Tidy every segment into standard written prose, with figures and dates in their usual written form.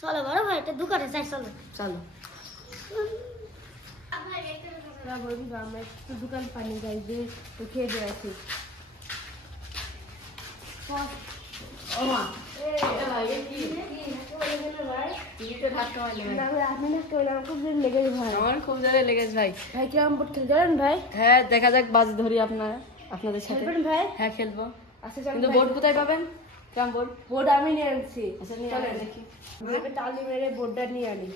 চলো বড় ভাই এটা দোকানে যাই চলো চলো আমরা একটু দোকান পানি যাই যে তো খেয়ে বেড়াচ্ছি খুব জোরে লেগেছে ভাই। ভাই কিরম বোর্ড খেলতে পারেন ভাই? হ্যাঁ দেখা যাক বাজি ধরি আপনাদের সাথে। খেলবেন ভাই? হ্যাঁ খেলবো। আচ্ছা কিন্তু বোর্ড কোথায় পাবেন? কেমন বোর্ড? বোর্ড আমি নিয়ে আনছি। আচ্ছা নিয়ে চলেন দেখি। টালি মেরে বোর্ডটা নিয়ে আনি।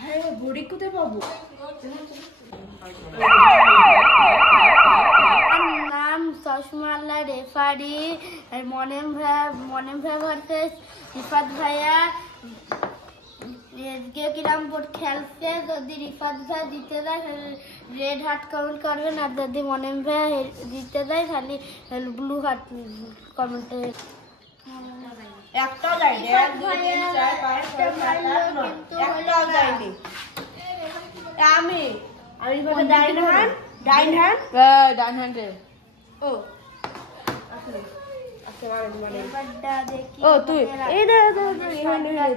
হ্যাঁ বোর্ডে কোথায় পাবো? নাম চশমা আল্লাহ রেফারি মনেম ভাই ভার্সেস রিফাত ভাইয়া কেউ কিরাম বোর্ড খেলছে যদি রিফাত ভাই জিতে যায় রেড হার্ট কমেন্ট করবেন আর যদি মনেম ভাই জিতে যায় তাহলে ব্লু হার্ট কমেন্টে একটাও যায়নি 1 2 3 4 5 6 7 8 9 একটাও যায়নি আমি বলতে ডাইন হ্যান্ড ও আসলে ও তুই এই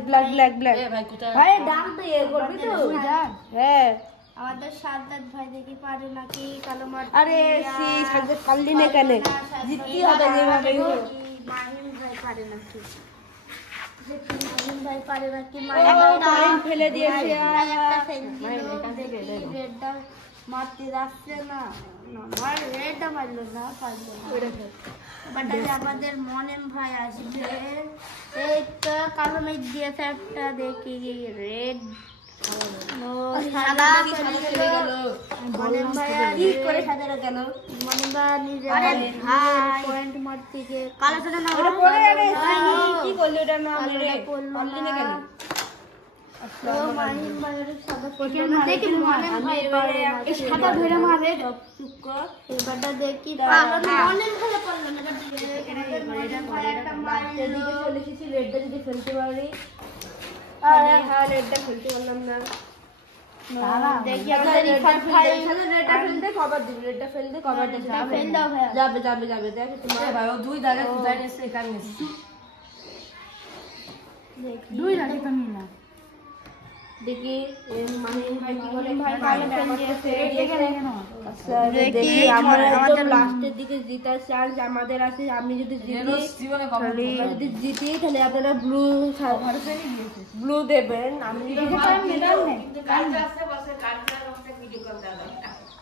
ব্ল্যাক ভাই ডাক দে করবি তো হ্যাঁ আমাদের সাজ্জাদ ভাই দেখি পারে নাকি কালো মাঠ আরে সি সাজ্জাদ পারলি না কেন জিততে হবে যেভাবে হোক মাহিম ভাই পারে নাকি মাহিম ভাই পারে নাকি মাহিম ফেলে দিয়েছে রেডটা মারতে যাচ্ছে না রেডটা মারলো না পারলো না আমাদের মনেম ভাই আসবে এই তো কালো মেঘ দিয়েছে একটা দেখি রেড ফেলতে পারি হ্যাঁ রেডটা ফেলতে পারলাম না দেখি আমাদের লাস্টের দিকে জিতার চান্স আমাদের আছে আমি যদি জিতি তাহলে আপনারা ব্লু দেবেন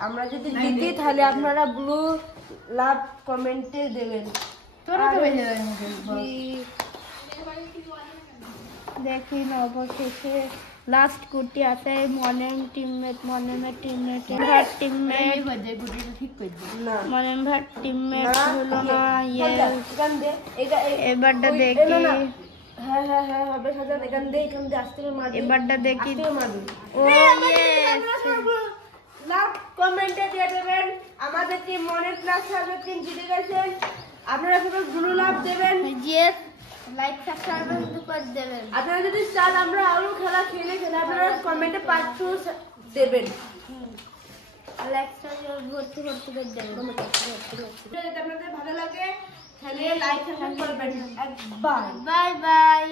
আমরা যদি জিতি তাহলে আপনারা ব্লু লাভ কমেন্টে দেবেন দেখি অবশেষে লাস্ট কুটি আছে মনেম টিমমেট হলো না এবারটা দেখি হ্যাঁ হবে সাজান এখান দিয়ে আসতে মারবি এবারটা দেখি ও লাভ কমেন্টে দিয়ে দেবেন আমাদের টিম মনের প্লাস সাজার টিম জিতে গেছেন আপনারা সবাই ব্লু লাভ দেবেন জিএস লাইক সাবস্ক্রাইব করে দেবেন আপনারা যদি চান আমরা আরো খেলা খেলে আপনারা কমেন্টে পার্ট 2 দেবেন লাইক সাবস্ক্রাইব ভর্তি করে দেবেন যদি আপনাদের ভালো লাগে তাহলে লাইক সাবস্ক্রাইব করবেন বাই বাই